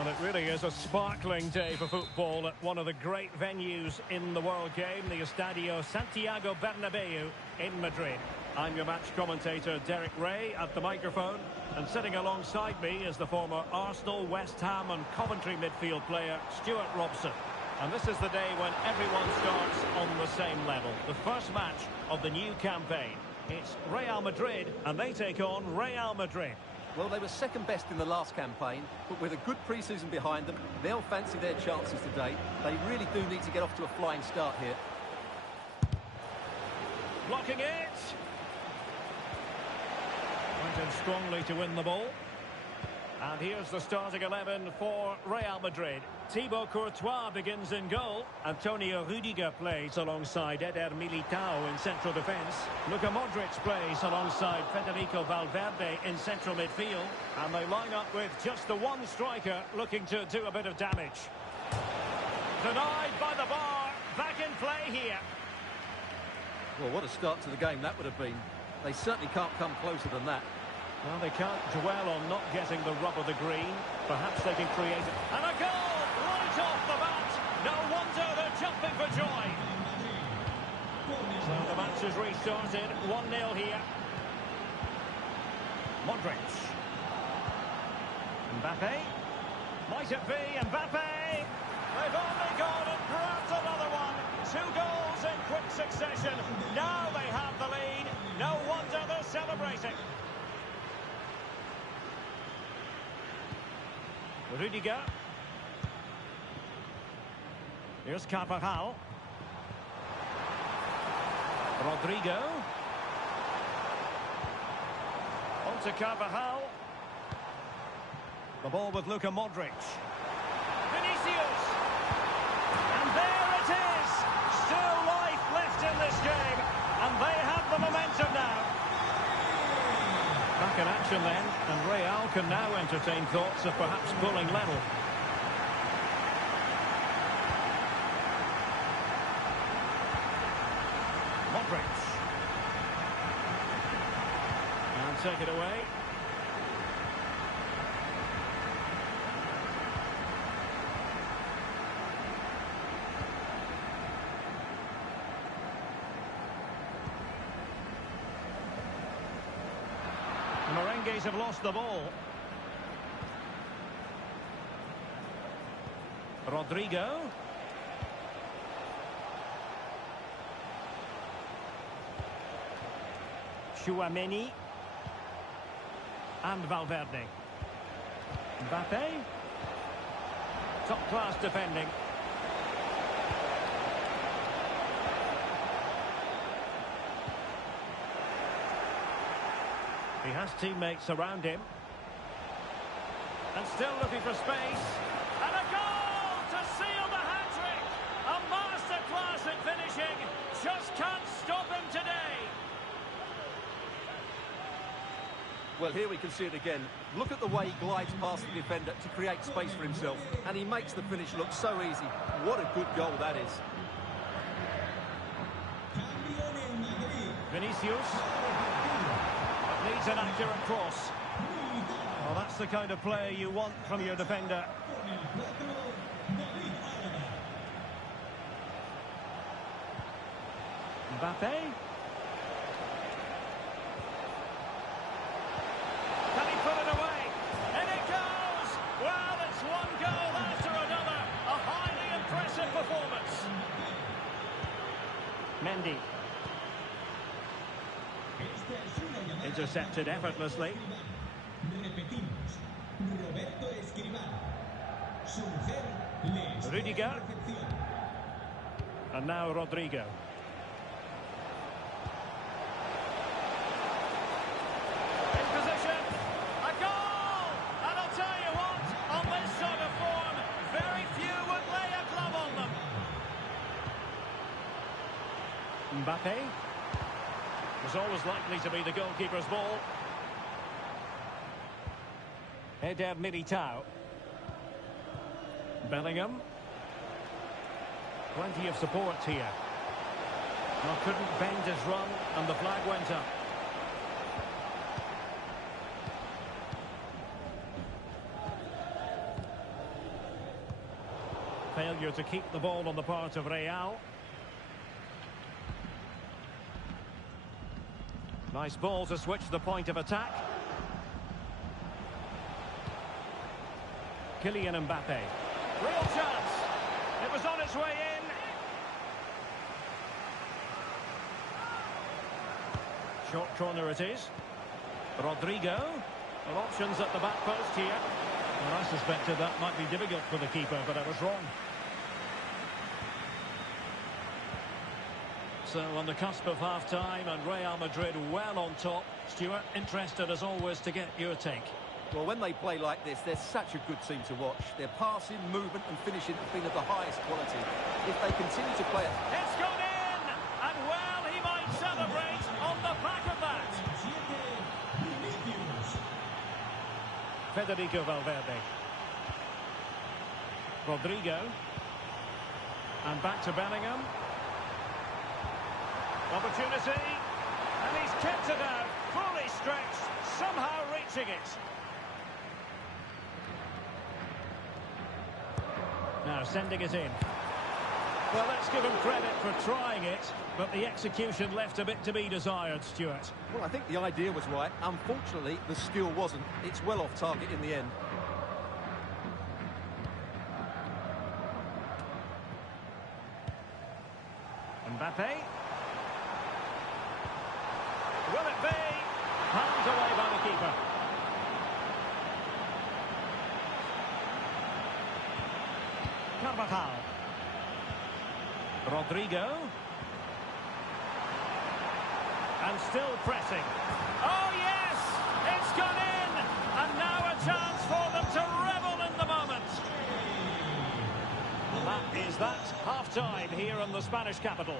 Well, it really is a sparkling day for football at one of the great venues in the world game, the Estadio Santiago Bernabeu in Madrid. I'm your match commentator, Derek Ray, at the microphone. And sitting alongside me is the former Arsenal, West Ham and Coventry midfield player, Stuart Robson. And this is the day when everyone starts on the same level. The first match of the new campaign. It's Real Madrid, and they take on Real Madrid. Well, they were second best in the last campaign, but with a good pre-season behind them, they'll fancy their chances today. They really do need to get off to a flying start here. Blocking it. Went in strongly to win the ball. And here's the starting 11 for Real Madrid. Thibaut Courtois begins in goal. Antonio Rudiger plays alongside Eder Militao in central defence. Luka Modric plays alongside Federico Valverde in central midfield. And they line up with just the one striker looking to do a bit of damage. Denied by the bar. Back in play here. Well, what a start to the game that would have been. They certainly can't come closer than that. Well, they can't dwell on not getting the rub of the green. Perhaps they can create it. And a goal! Right off the bat! No wonder they're jumping for joy. So the match is restarted. 1-0 here. Modric. Mbappe. Might it be Mbappe? They've only gone and grabbed another one. 2 goals in quick succession. Now they have the lead. No wonder they're celebrating. Rudiger. Here's Carvajal. Rodrigo. On to Carvajal. The ball with Luka Modric. Vinicius. And there it is. Still life left in this game. And they have the momentum now. Back in action then, and Real can now entertain thoughts of perhaps pulling level. Modric. And take it away. The Merengues have lost the ball. Rodrigo. Chouameni. And Valverde. Mbappe. Top-class defending. He has teammates around him. And still looking for space. And a goal to seal the hat-trick! A masterclass in finishing. Just can't stop him today. Well, here we can see it again. Look at the way he glides past the defender to create space for himself. And he makes the finish look so easy. What a good goal that is. Vinicius. Needs an accurate cross. Well, that's the kind of player you want from your defender. Mbappe. Can he put it away? And it goes! Well, it's one goal after another. A highly impressive performance. Mendy. Intercepted effortlessly. Rudiger. And now Rodrigo. In position. A goal! And I'll tell you what, on this sort of form, very few would lay a glove on them. Mbappe. Was always likely to be the goalkeeper's ball. Eder Militao. Bellingham. Plenty of support here. Well, couldn't bend his run, and the flag went up. Failure to keep the ball on the part of Real. Nice ball to switch the point of attack. Kylian Mbappe. Real chance. It was on its way in. Short corner it is. Rodrigo. Well, options at the back post here. Well, I suspected that might be difficult for the keeper, but I was wrong. So on the cusp of half-time and Real Madrid well on top. Stuart, interested as always to get your take. Well, when they play like this, they're such a good team to watch. Their passing, movement and finishing have been of the highest quality. If they continue to play it... It's gone in! And well, he might celebrate on the back of that. Federico Valverde. Rodrigo. And back to Bellingham. Opportunity. And he's kept it out. Fully stretched. Somehow reaching it. Now sending it in. Well, let's give him credit for trying it, but the execution left a bit to be desired, Stuart. Well, I think the idea was right. Unfortunately, the skill wasn't. It's well off target in the end. Mbappe. Will it be? Hands away by the keeper. Carvajal. Rodrigo. And still pressing. Oh, yes! It's gone in! And now a chance for them to revel in the moment. And that is that. Half-time here in the Spanish capital.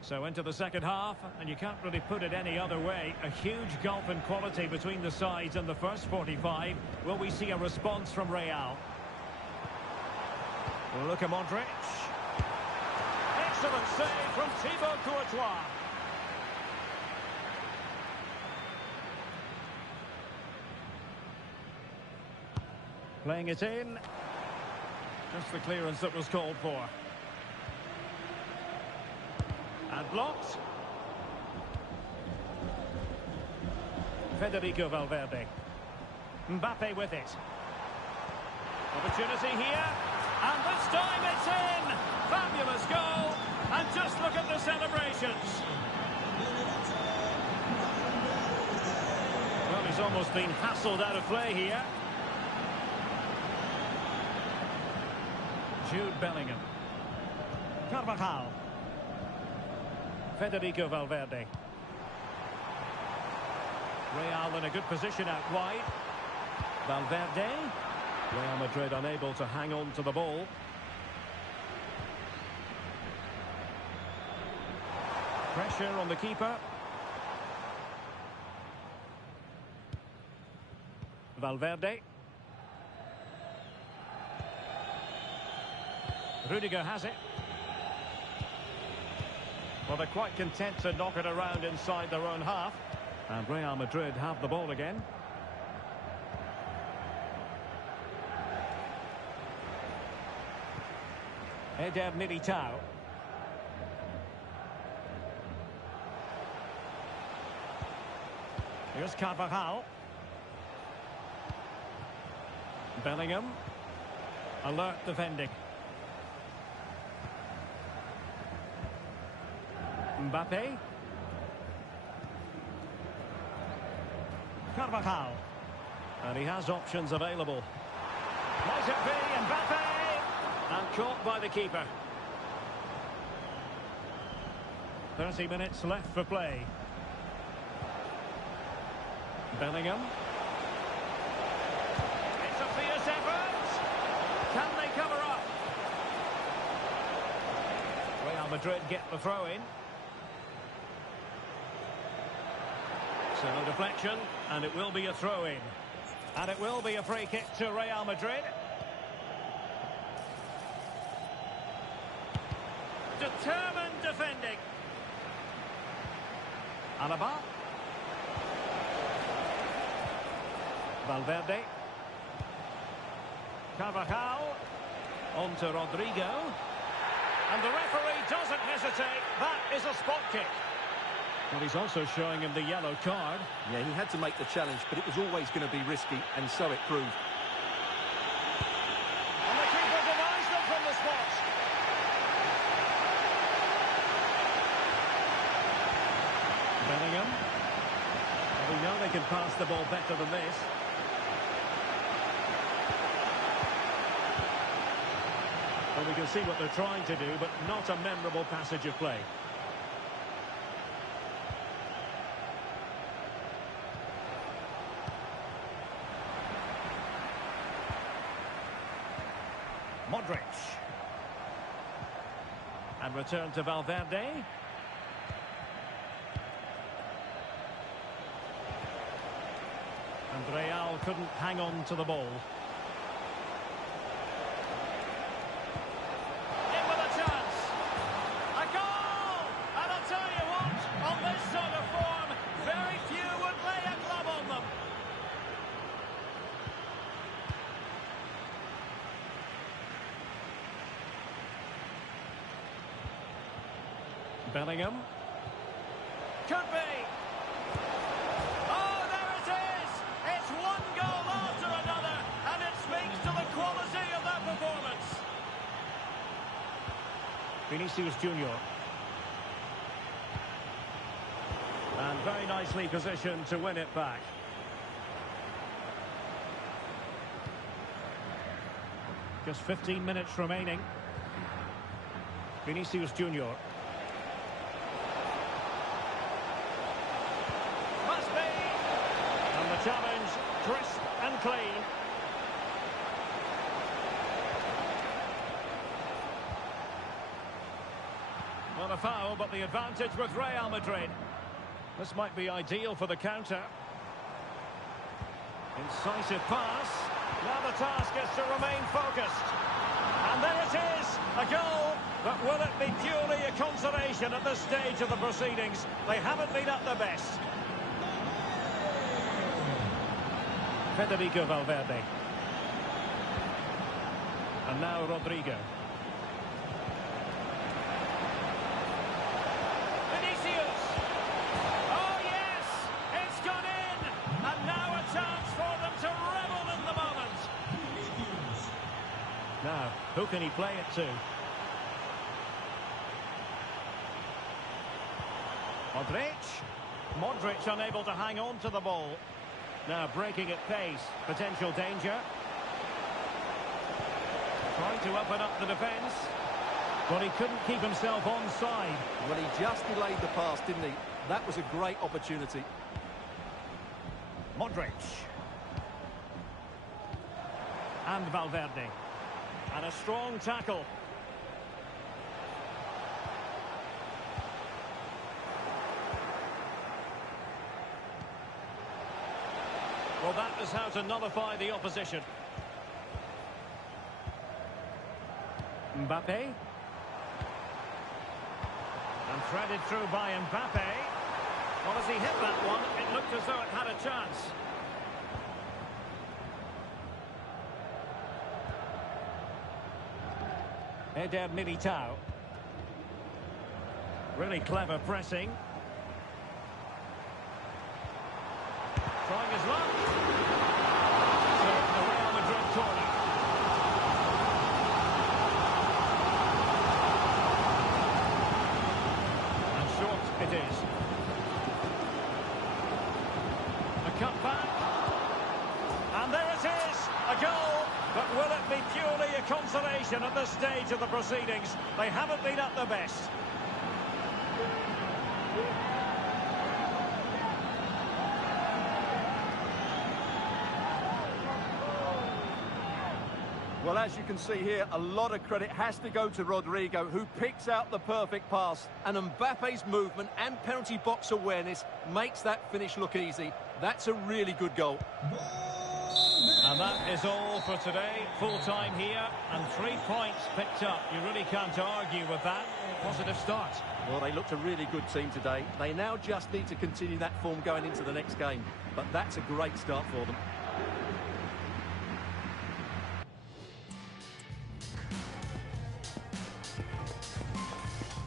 So into the second half, and you can't really put it any other way. A huge gulf in quality between the sides in the first 45. Will we see a response from Real? Luka Modric. Excellent save from Thibaut Courtois. Playing it in. Just the clearance that was called for. And blocked. Federico Valverde. Mbappe with it. Opportunity here. And this time it's in. Fabulous goal. And just look at the celebrations. Well, he's almost been hassled out of play here. Jude Bellingham. Carvajal. Federico Valverde. Real in a good position out wide. Valverde. Real Madrid unable to hang on to the ball. Pressure on the keeper. Valverde. Rudiger has it. Well, they're quite content to knock it around inside their own half. And Real Madrid have the ball again. Eder Militao. Here's Carvajal. Bellingham. Alert defending. Mbappe. Carvajal. And he has options available. Might it be Mbappe? And caught by the keeper. 30 minutes left for play. Bellingham. It's a fierce effort. Can they cover up? Real Madrid get the throw in. So deflection, and it will be a throw-in. And it will be a free kick to Real Madrid. Determined defending. Alaba. Valverde. Carvajal. On to Rodrigo. And the referee doesn't hesitate. That is a spot kick. Well, he's also showing him the yellow card. Yeah, he had to make the challenge, but it was always going to be risky, and so it proved. And the keeper denies them from the spot. Bellingham. Well, we know they can pass the ball better than this. Well, we can see what they're trying to do, but not a memorable passage of play. Modric. And return to Valverde. And Real couldn't hang on to the ball. In with a chance. A goal! And I'll tell you what, on this sort of form, very few would lay a glove on them. Bellingham. Could be. Oh, there it is! It's one goal after another, and it speaks to the quality of that performance. Vinicius Junior. And very nicely positioned to win it back. Just 15 minutes remaining. Vinicius Junior. Must be! And the challenge, crisp and clean. Well, a foul, but the advantage with Real Madrid. This might be ideal for the counter. Incisive pass. Now the task is to remain focused. And there it is, a goal. But will it be purely a consolation at this stage of the proceedings? They haven't been at their best. Federico Valverde. And now Rodrigo. Vinicius! Oh yes! It's gone in! And now a chance for them to revel in the moment. Now, who can he play it to? Modric unable to hang on to the ball. Now breaking at pace. Potential danger. Trying to open up the defence. Well, he couldn't keep himself onside. Well, he just delayed the pass, didn't he? That was a great opportunity. Modric. And Valverde. And a strong tackle. Well, that is how to nullify the opposition. Mbappe. And threaded through by Mbappe. Well, as he hit that one, it looked as though it had a chance. Eder Militao. Really clever pressing. Trying his luck. So, the Real Madrid corner. And short it is. A cut back. And there it is, a goal. But will it be purely a consolation at this stage of the proceedings? They haven't been at their best. Well, as you can see here, a lot of credit has to go to Rodrigo, who picks out the perfect pass. And Mbappe's movement and penalty box awareness makes that finish look easy. That's a really good goal. And that is all for today. Full time here and 3 points picked up. You really can't argue with that. Positive start. Well, they looked a really good team today. They now just need to continue that form going into the next game. But that's a great start for them.